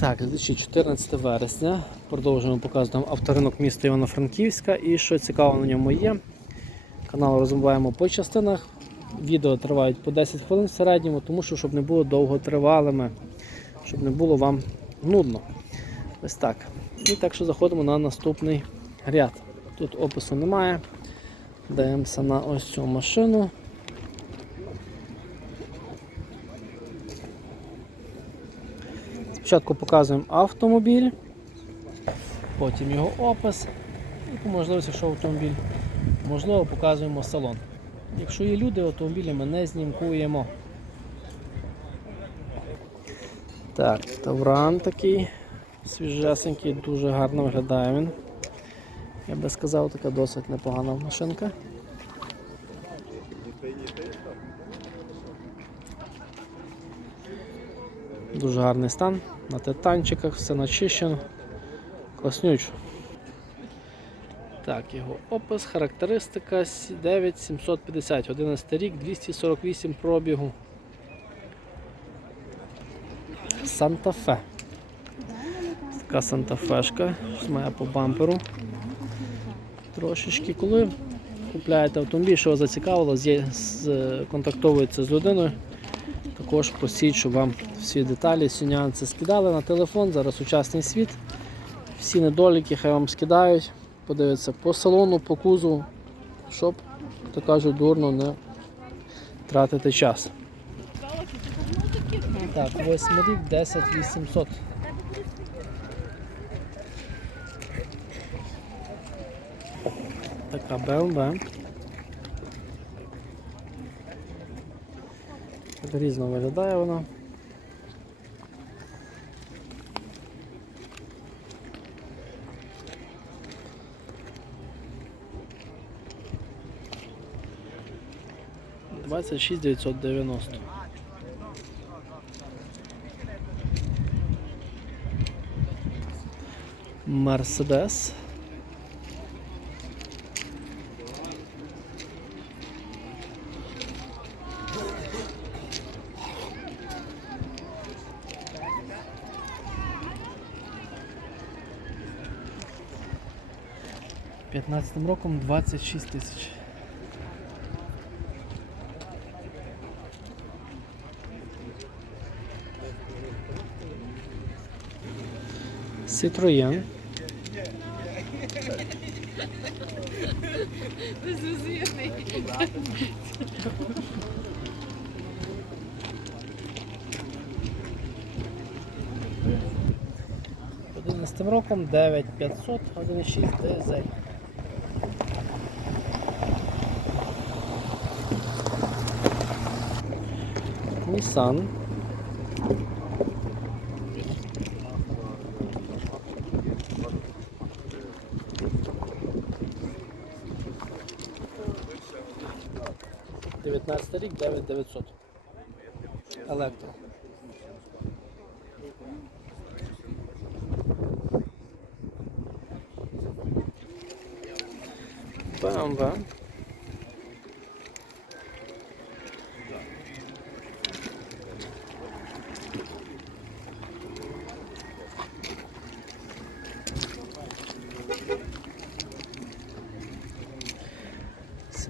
Так, глядачі, 14 вересня. Продовжуємо показувати авторинок міста Івано-Франківська. І що цікаво на ньому є. Канал розбиваємо по частинах. Відео тривають по 10 хвилин в середньому, тому що щоб не було довго тривалими, щоб не було вам нудно. Ось так. І так що заходимо на наступний ряд. Тут опису немає. Даємося на ось цю машину. Спочатку показуємо автомобіль, потім його опис і по можливості, що автомобіль. Можливо, показуємо салон. Якщо є люди, автомобілі ми не знімкуємо. Так, Тавран такий свіжесенький, дуже гарно виглядає він. Я би сказав, така досить непогана машинка. Дуже гарний стан, на титанчиках, все начищено, класнюч. Так, його опис, характеристика 9750, 11 рік, 248 пробігу. Санта-Фе. Така Санта-Фешка, має по бамперу. Трошечки, коли купляєте автомобіль, що вас зацікавило, контактовується з людиною. Також щоб вам всі деталі, всі нюанси скидали на телефон. Зараз сучасний світ. Всі недоліки хай вам скидають, подивиться по салону, по кузову, щоб, то кажуть, дурно не тратити час. Так, 8 рік, 10 800. Така BMW. Різно виглядає вона. Двадцять шість дев'ятсот дев'яносто. Мерседес. П'ятнадцятим роком 26 тисяч. Citroën. Одинадцятим роком 9500, 1,6 дизель. Nissan. Дев'ятнадцятий рік, 9900. Електро. BMW.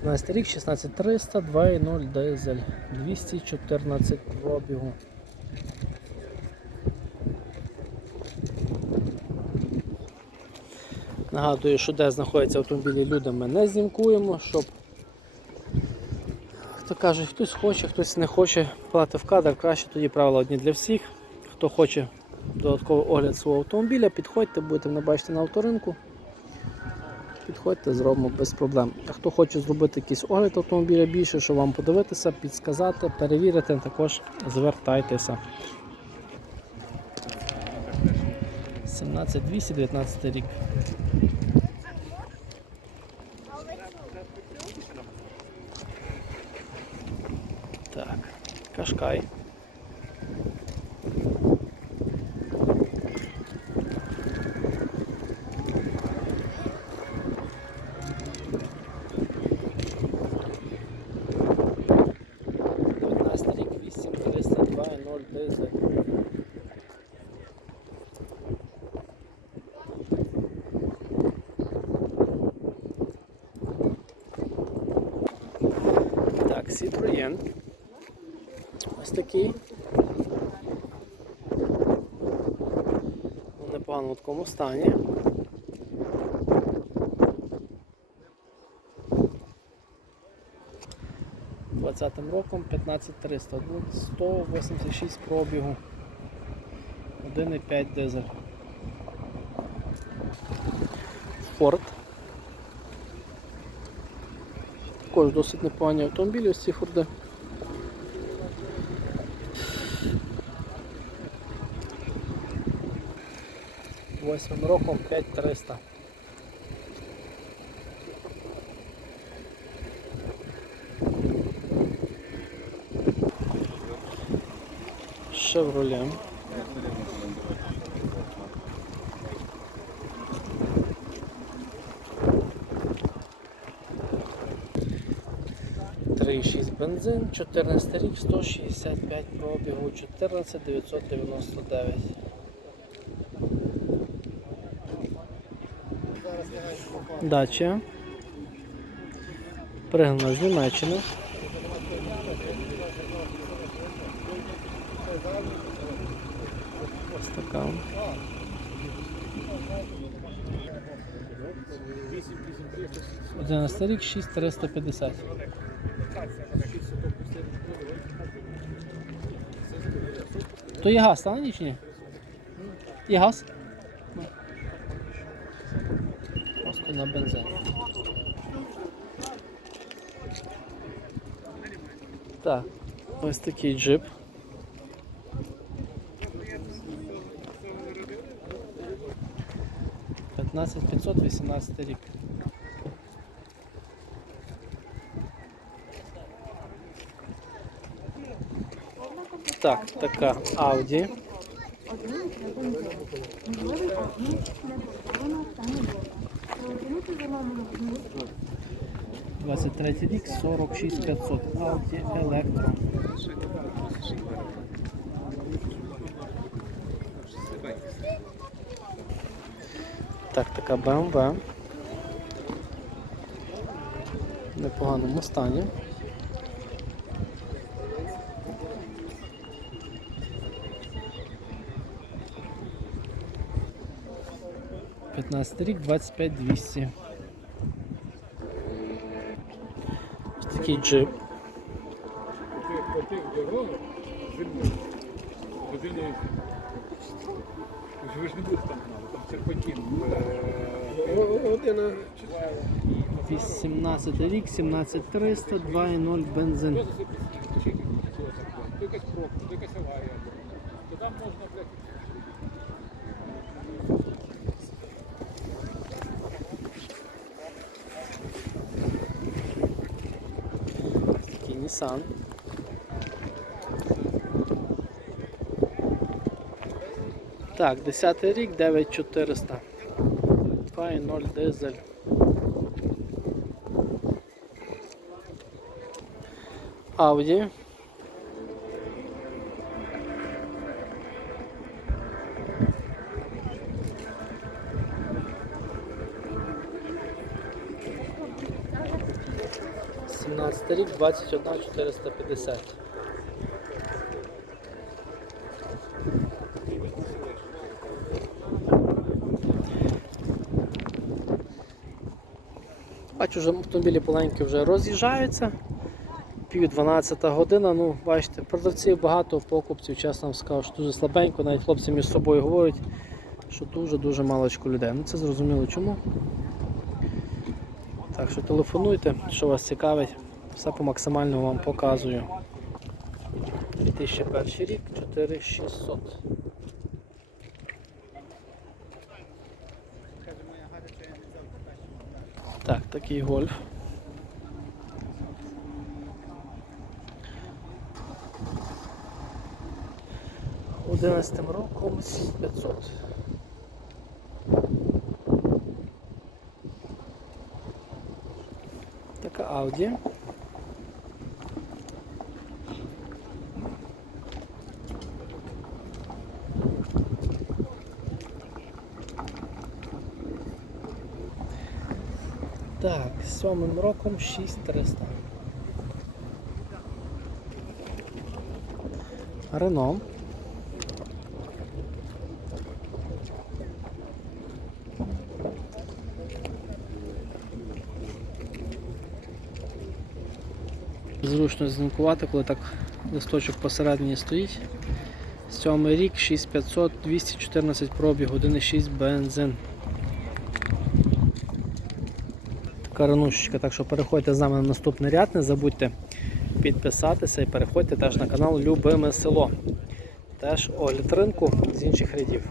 Сімнадцятий рік, 16300, 2.0 дизель, 214 пробігу. Нагадую, що де знаходяться автомобілі люди, ми не знімкуємо, щоб хто каже, хтось хоче, хтось не хоче плати в кадр, краще тоді правила одні для всіх. Хто хоче додатковий огляд свого автомобіля, підходьте, будете бачити на авторинку. Підходьте, зробимо без проблем. А хто хоче зробити якийсь огляд автомобіля більше, щоб вам подивитися, підсказати, перевірити, також звертайтеся. 17200, 19 рік. Так, Кашкай. Дев'ятнадцятий рік, 8 302 0 дизель. Citroën. Ось такий. У непоганому такому стані. Двадцятим роком 15300, 186 пробігу, 1,5 дизель. Ford. Також досить непогані автомобілі ось ці форди. Восьмим роком 5300. Шевроле. 36 бензин, 14 рік, 165 пробігу, 14999. Дача. Пригнана з Німеччини. Ось така. Одинадцятий рік 6350. То є газ, та ні чи ні? Є газ? Просто на бензин. Так, ось такий джип. П'ятнадцять п'ятсот вісімнадцятий рік. Так, така Audi. Можливий обмін недозволеного стану дома. Прооцінити зеленому вогню 23 рік, 46500. Audi Electro. Так, така BMW. В непоганому стані. П'ятнадцятий рік, 25 200. Ось такий джип. Ви ж не будете там знали, там серпантин. Година. 18 рік, 17300, 2.0 бензин. Хто за це підключити? То якась пробка, то якась аварія. То там можна, блядь, Такий Nissan. Так, 10 рік, 9400. 2.0 дизель. Audi. Сімнадцятий рік, 21 450. Бачу, вже автомобілі поленькі вже роз'їжджаються. Пів 12 година, ну бачите, продавців багато, покупців, чесно вам скажу, що дуже слабенько, навіть хлопці між собою говорять, що дуже-дуже малочко людей. Ну це зрозуміло чому. Так що телефонуйте, що вас цікавить, все по максимальному вам показую. 2001 рік, 4600. Так, такий гольф. Одинадцятим роком 500. Така Audi. 27 роком 6300. Рено. Зручно знімкувати, коли так листочок посередині стоїть. Сьомий рік 6500, 214 пробіг, 1,6 бензин. Така так що переходьте з нами на наступний ряд, не забудьте підписатися і переходьте теж на канал Любиме село. Теж огляд ринку з інших рядів.